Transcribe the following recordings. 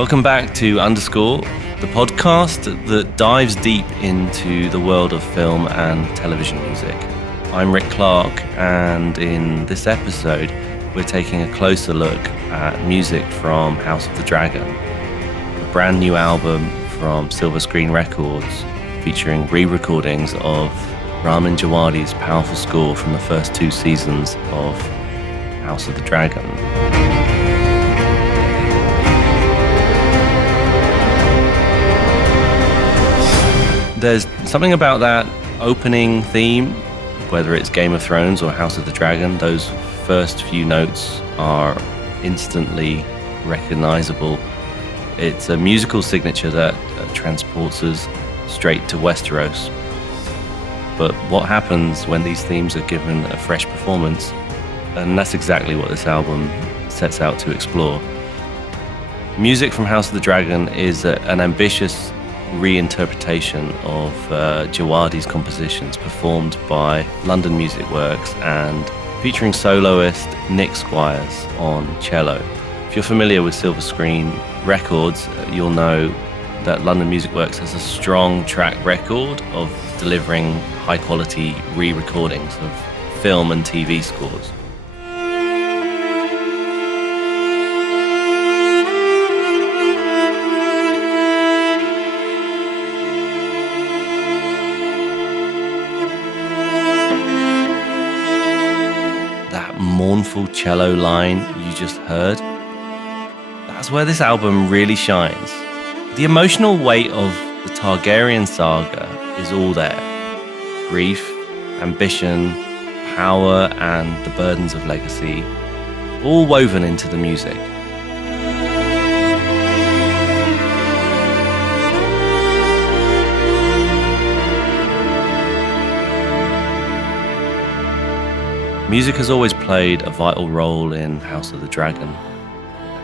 Welcome back to Underscore, the podcast that dives deep into the world of film and television music. I'm Rick Clark, and in this episode, we're taking a closer look at music from House of the Dragon, a brand new album from Silva Screen Records featuring re-recordings of Ramin Djawadi's powerful score from the first two seasons of House of the Dragon. There's something about that opening theme, whether it's Game of Thrones or House of the Dragon. Those first few notes are instantly recognizable. It's a musical signature that transports us straight to Westeros. But what happens when these themes are given a fresh performance? And that's exactly what this album sets out to explore. Music from House of the Dragon is an ambitious reinterpretation of Djawadi's compositions performed by London Music Works and featuring soloist Nick Squires on cello. If you're familiar with Silva Screen Records, you'll know that London Music Works has a strong track record of delivering high-quality re-recordings of film and TV scores. That mournful cello line you just heard, that's where this album really shines. The emotional weight of the Targaryen saga is all there. Grief, ambition, power, and the burdens of legacy, all woven into the music. Music has always played a vital role in House of the Dragon.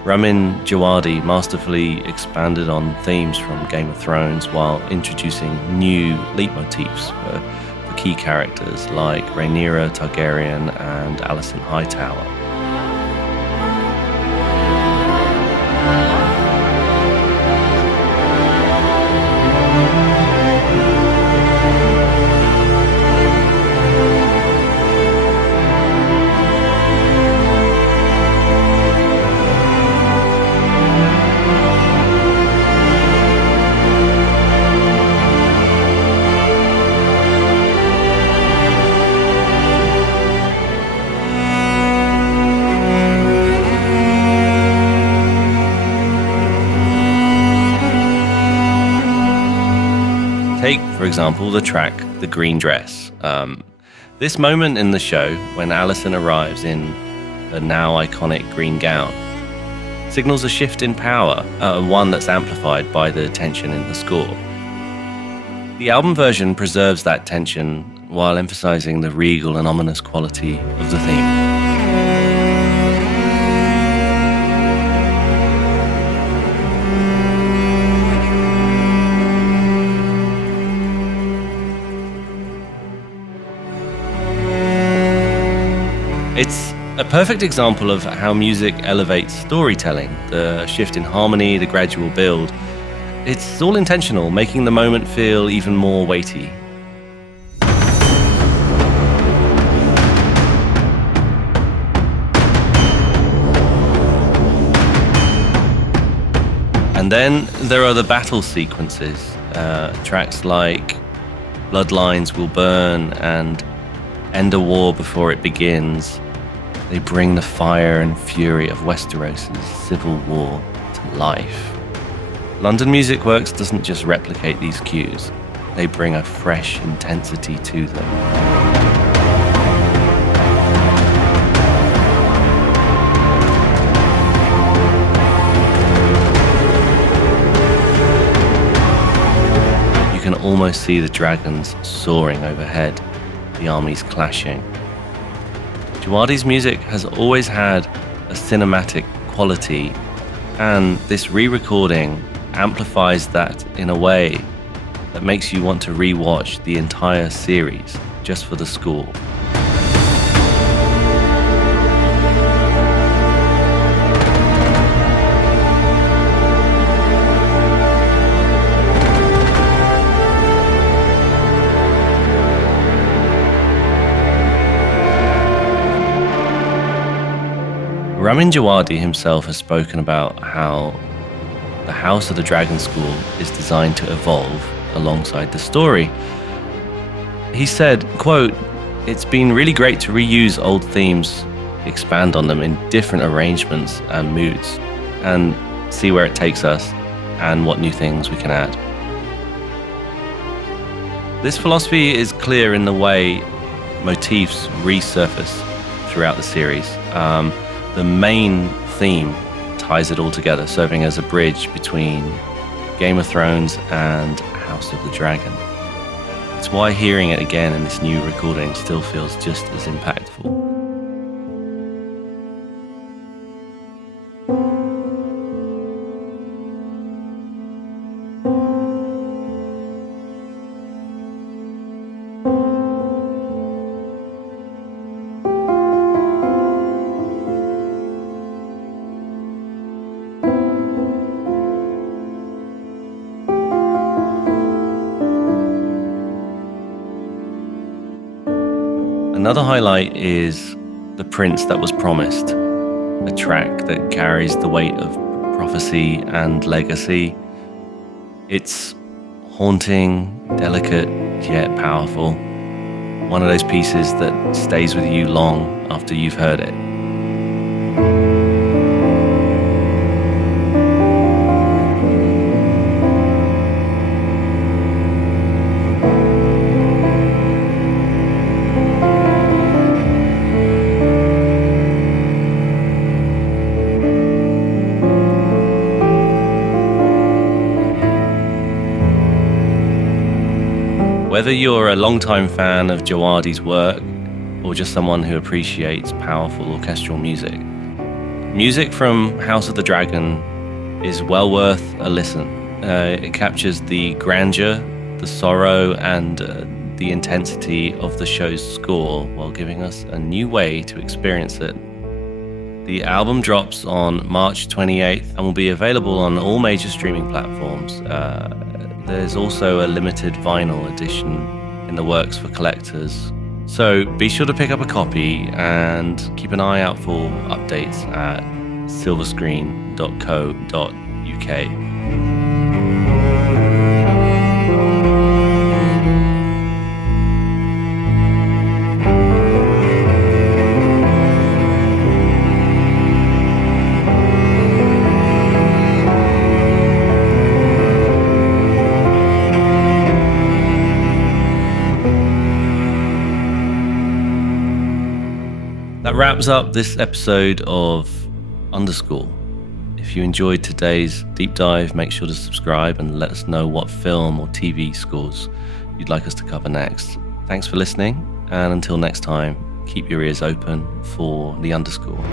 Ramin Djawadi masterfully expanded on themes from Game of Thrones while introducing new leitmotifs for key characters like Rhaenyra Targaryen and Alicent Hightower. Take, for example, the track The Green Dress. This moment in the show, when Alicent arrives in her now iconic green gown, signals a shift in power, one that's amplified by the tension in the score. The album version preserves that tension while emphasizing the regal and ominous quality of the theme. It's a perfect example of how music elevates storytelling, the shift in harmony, the gradual build. It's all intentional, making the moment feel even more weighty. And then there are the battle sequences, tracks like Bloodlines Will Burn and End a War Before It Begins. They bring the fire and fury of Westeros' civil war to life. London Music Works doesn't just replicate these cues, they bring a fresh intensity to them. You can almost see the dragons soaring overhead, the armies clashing. Djawadi's music has always had a cinematic quality, and this re-recording amplifies that in a way that makes you want to re-watch the entire series just for the score. Ramin Djawadi himself has spoken about how the House of the Dragon School is designed to evolve alongside the story. He said, quote, "It's been really great to reuse old themes, expand on them in different arrangements and moods, and see where it takes us and what new things we can add." This philosophy is clear in the way motifs resurface throughout the series. The main theme ties it all together, serving as a bridge between Game of Thrones and House of the Dragon. It's why hearing it again in this new recording still feels just as impactful. Another highlight is The Prince That Was Promised, a track that carries the weight of prophecy and legacy. It's haunting, delicate, yet powerful. One of those pieces that stays with you long after you've heard it. Whether you're a longtime fan of Djawadi's work or just someone who appreciates powerful orchestral music, music from House of the Dragon is well worth a listen. It captures the grandeur, the sorrow, and the intensity of the show's score while giving us a new way to experience it. The album drops on March 28th and will be available on all major streaming platforms. There's also a limited vinyl edition in the works for collectors. So be sure to pick up a copy and keep an eye out for updates at silvascreen.co.uk. That wraps up this episode of Underscore. If you enjoyed today's deep dive, make sure to subscribe and let us know what film or TV scores you'd like us to cover next. Thanks for listening, and until next time, keep your ears open for the Underscore.